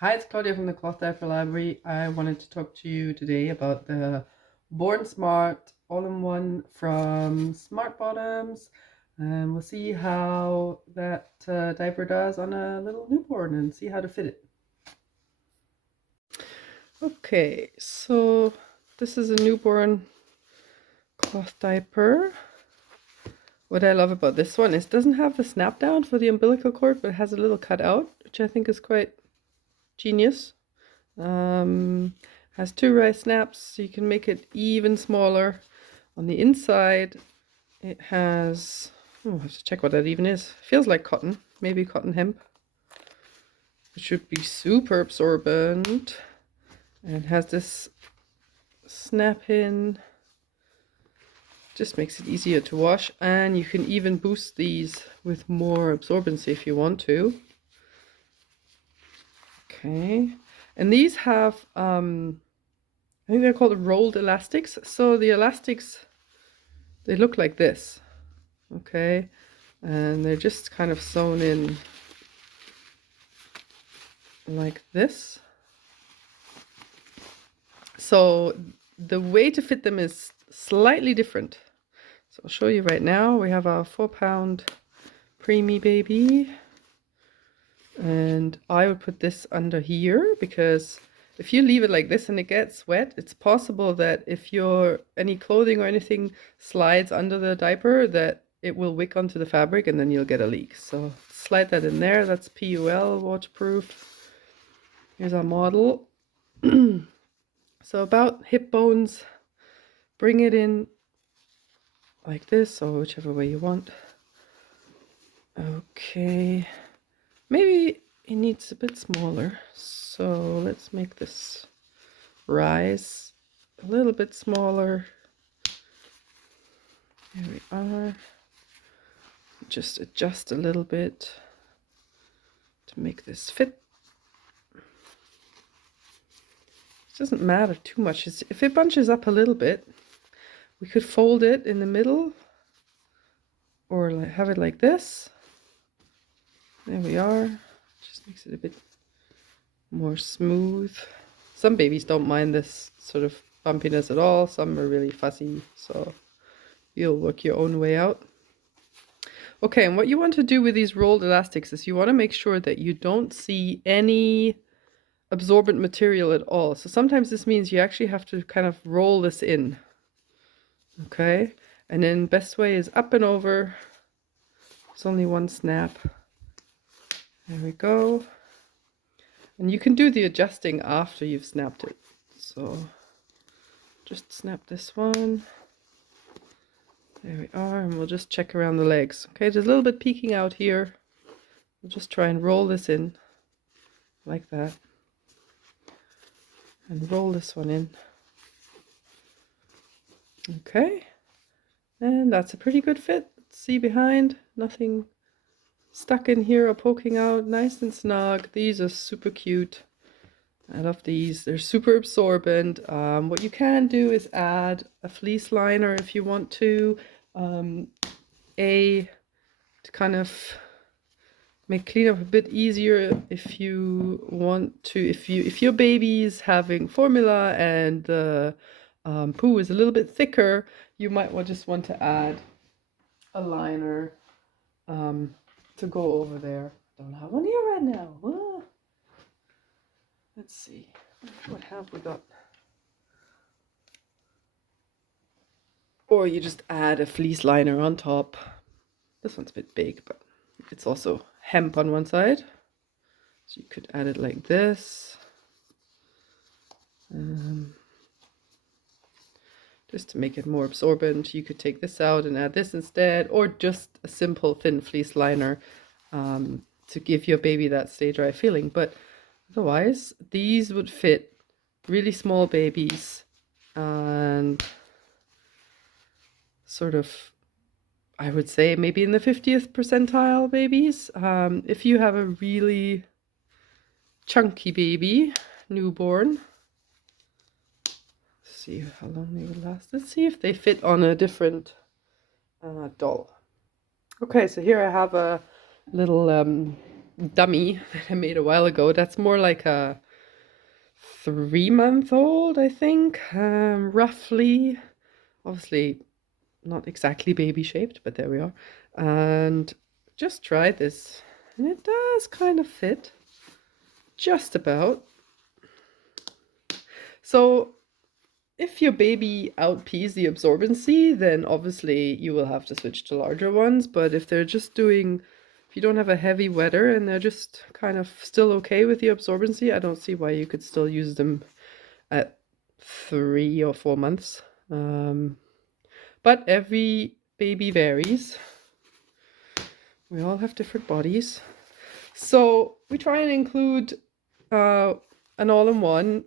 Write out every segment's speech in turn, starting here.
Hi, it's Claudia from the Cloth Diaper Library. I wanted to talk to you today about the Born Smart all-in-one from Smart Bottoms, and we'll see how that diaper does on a little newborn and see how to fit it. Okay, so this is a newborn cloth diaper. What I love about this one is it doesn't have the snap down for the umbilical cord, but it has a little cutout, which I think is quite genius. Has two rise snaps, so you can make it even smaller. On the inside, it has, I have to check what that even is. Feels like cotton, maybe cotton hemp. It should be super absorbent. And has this snap in. Just makes it easier to wash, and you can even boost these with more absorbency if you want to. Okay, and these have I think they're called rolled elastics. So the elastics, they look like this, okay, and they're just kind of sewn in like this. So the way to fit them is slightly different. So I'll show you right now. We have our 4-pound preemie baby, and I would put this under here because if you leave it like this and it gets wet, it's possible that if any clothing or anything slides under the diaper, that it will wick onto the fabric and then you'll get a leak. So slide that in there. That's PUL, waterproof. Here's our model. So about hip bones, bring it in like this or whichever way you want. Okay, maybe it needs a bit smaller. So let's make this rise a little bit smaller. Here we are. Just adjust a little bit to make this fit. It doesn't matter too much. If it bunches up a little bit, we could fold it in the middle or have it like this. There we are. Just makes it a bit more smooth. Some babies don't mind this sort of bumpiness at all. Some are really fussy, so you'll work your own way out. Okay, and what you want to do with these rolled elastics is you want to make sure that you don't see any absorbent material at all. So sometimes this means you actually have to kind of roll this in. Okay, and then best way is up and over. It's only one snap. There we go. And you can do the adjusting after you've snapped it. So just snap this one. There we are, and we'll just check around the legs. Okay, there's a little bit peeking out here. We'll just try and roll this in like that. And roll this one in. Okay, and that's a pretty good fit. See behind, nothing stuck in here or poking out, nice and snug. These are super cute. I love these. They're super absorbent. What you can do is add a fleece liner if you want to. To kind of make cleanup a bit easier if you want to. If your baby's having formula and the poo is a little bit thicker, you might just want to add a liner to go over there. Don't have one here right now. Ah. Let's see, what have we got? Or you just add a fleece liner on top. This one's a bit big, but it's also hemp on one side. So you could add it like this. Just to make it more absorbent, you could take this out and add this instead, or just a simple thin fleece liner to give your baby that stay dry feeling. But otherwise, these would fit really small babies and sort of, I would say, maybe in the 50th percentile babies. If you have a really chunky baby, newborn, let's see how long they would last. Let's see if they fit on a different doll. Okay, so here I have a little dummy that I made a while ago. That's more like a 3-month-old, I think, roughly. Obviously, not exactly baby shaped, but there we are. And just tried this, and it does kind of fit, just about. So if your baby outpees the absorbency, then obviously you will have to switch to larger ones. But if they're just doing, if you don't have a heavy wetter and they're just kind of still okay with the absorbency, I don't see why you could still use them at 3 or 4 months. But every baby varies. We all have different bodies. So we try and include an all-in-one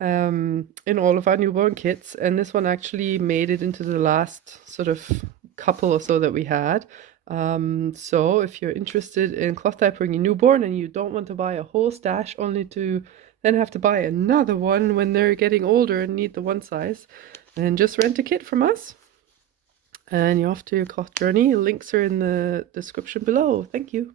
in all of our newborn kits, and this one actually made it into the last sort of couple or so that we had. So if you're interested in cloth diapering your newborn and you don't want to buy a whole stash only to then have to buy another one when they're getting older and need the one size, then just rent a kit from us and you're off to your cloth journey. Links are in the description below. Thank you.